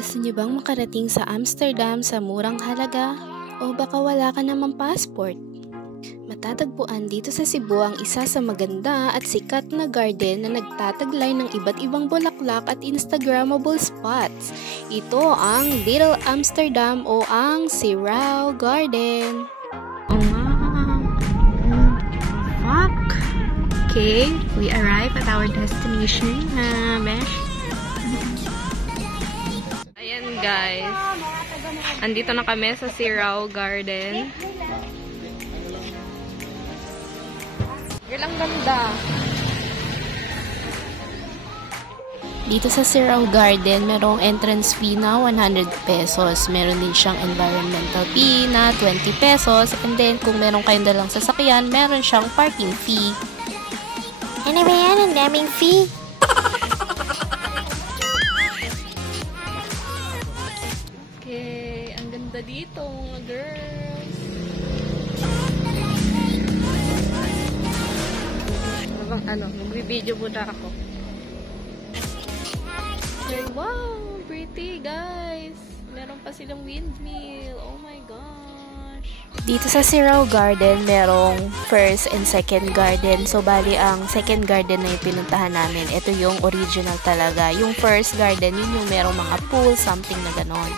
Gusto niyo bang makarating sa Amsterdam sa murang halaga? O baka wala ka namang passport? Matatagpuan dito sa Cebu ang isa sa maganda at sikat na garden na nagtataglay ng iba't ibang bulaklak at Instagrammable spots. Ito ang Little Amsterdam o ang Sirao Garden. Fuck! Okay, we arrive at our destination, besh. Ayan guys, andito na kami sa Sirao Garden. Ilang ganda. Dito sa Sirao Garden, merong entrance fee na 100 pesos. Meron din siyang environmental fee na 20 pesos. And then, kung meron kayong dalang sasakyan, meron siyang parking fee. Ano ba yan? Ang daming fee. Okay, ang ganda dito mga girls. Magbibideo muna ako. Okay, wow, pretty guys. Meron pa silang windmill. Oh my gosh. Dito sa Sirao Garden, merong first and second garden. So, bali ang second garden na yung pinuntahan namin. Ito yung original talaga. Yung first garden, yun yung merong mga pool, something na ganon.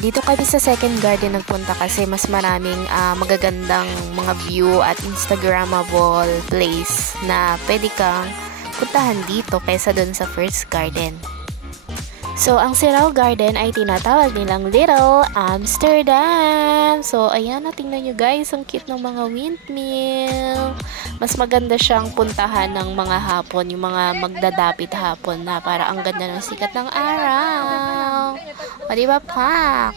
Dito kami sa second garden nagpunta kasi mas maraming magagandang mga view at Instagrammable place na pwede kang puntahan dito kaysa dun sa first garden. So, ang Sirao Garden ay tinatawag nilang Little Amsterdam. So, ayan na, tingnan nyo guys, ang cute ng mga windmill. Mas maganda siyang puntahan ng mga hapon, yung mga magdadapit hapon na para ang ganda ng sikat ng araw. O diba, pak?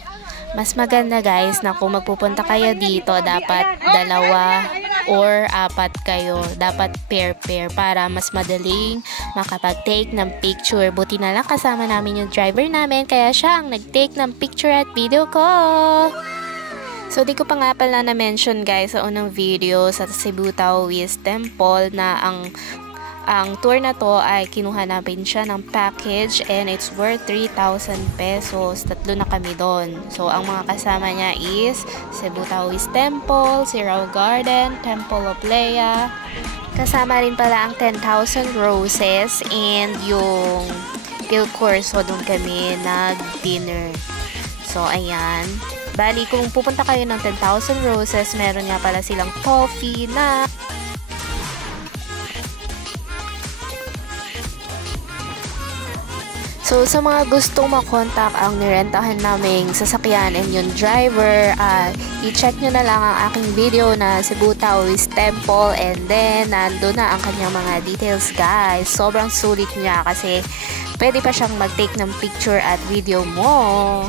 Mas maganda guys na kung magpupunta kayo dito, dapat dalawa or apat kayo. Dapat pair-pair para mas madaling makapag-take ng picture. Buti na lang kasama namin yung driver namin, kaya siya ang nag-take ng picture at video ko. So, di ko pa nga pala na-mention guys sa unang video sa Cebu Taoist Temple na ang tour na to ay kinuha namin siya ng package and it's worth 3,000 pesos. Tatlo na kami doon. So, ang mga kasama niya is Cebu Taoist Temple, Sirao Garden, Temple of Lea. Kasama rin pala ang 10,000 Roses and yung Il Corso, doon kami nag-dinner. So, ayan. Bali, kung pupunta kayo ng 10,000 Roses, meron nga pala silang coffee na so, sa mga gustong makontak ang nirentahan naming sasakyan and yung driver, i-check nyo na lang ang aking video na Cebu Taoist Temple and then nandun na ang kanyang mga details guys. Sobrang sulit niya kasi pwede pa siyang mag-take ng picture at video mo.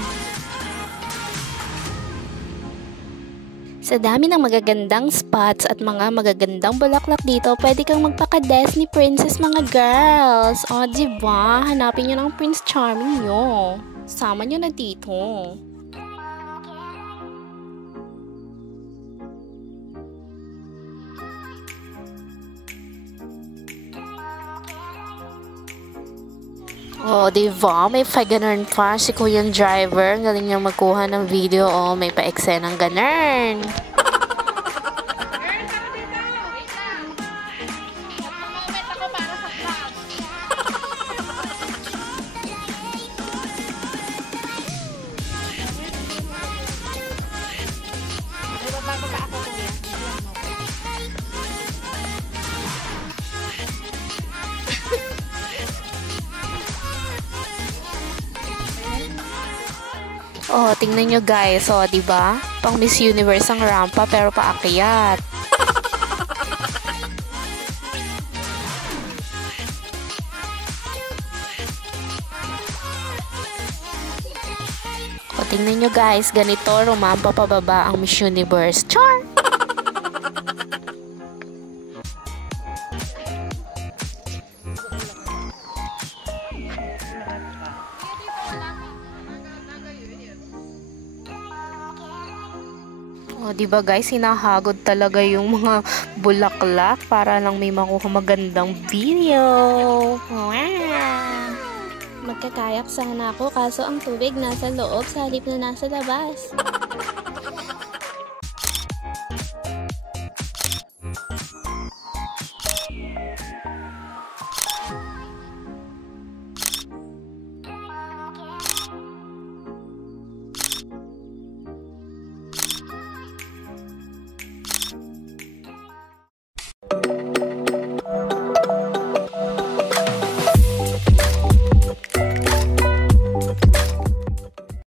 Sa dami ng magagandang spots at mga magagandang bulaklak dito, pwede kang magpaka-Disney Princess mga girls. O, diba? Hanapin nyo ng Prince Charming nyo. Sama nyo na dito. Oh, diba? May pa-ganun pa si Kuyang driver. Galing niya magkuha ng video. Oh, may pa-eksenang ganun. Oh, tingnan nyo guys. Oh, diba? Pang Miss Universe ang rampa pero paakyat. Oh, tingnan nyo guys. Ganito, rumampa pababa ang Miss Universe. Char! O, diba guys, hinahagod talaga yung mga bulaklak para lang may makuha magandang video. Wow! Magkakayak sana ako kaso ang tubig nasa loob sa halip na nasa labas.